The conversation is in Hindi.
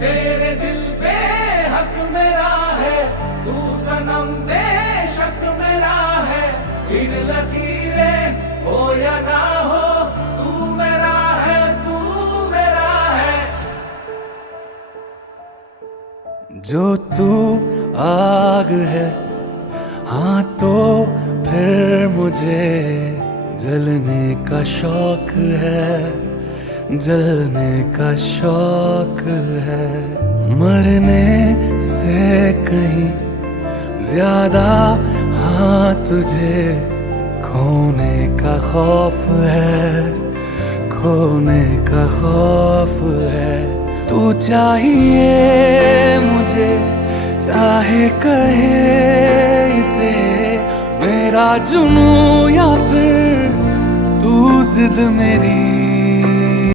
तेरे दिल पे हक मेरा है, तू सनम बेशक मेरा है। इन लकीरें हो या ना हो, तू मेरा है, तू मेरा है। जो तू आग है, हाँ तो फिर मुझे जलने का शौक है, जलने का शौक है। मरने से कहीं ज्यादा हाँ तुझे खोने का खौफ है, खोने का खौफ है। तू चाहिए मुझे, चाहे कहे इसे मेरा जुनून या फिर तू जिद मेरी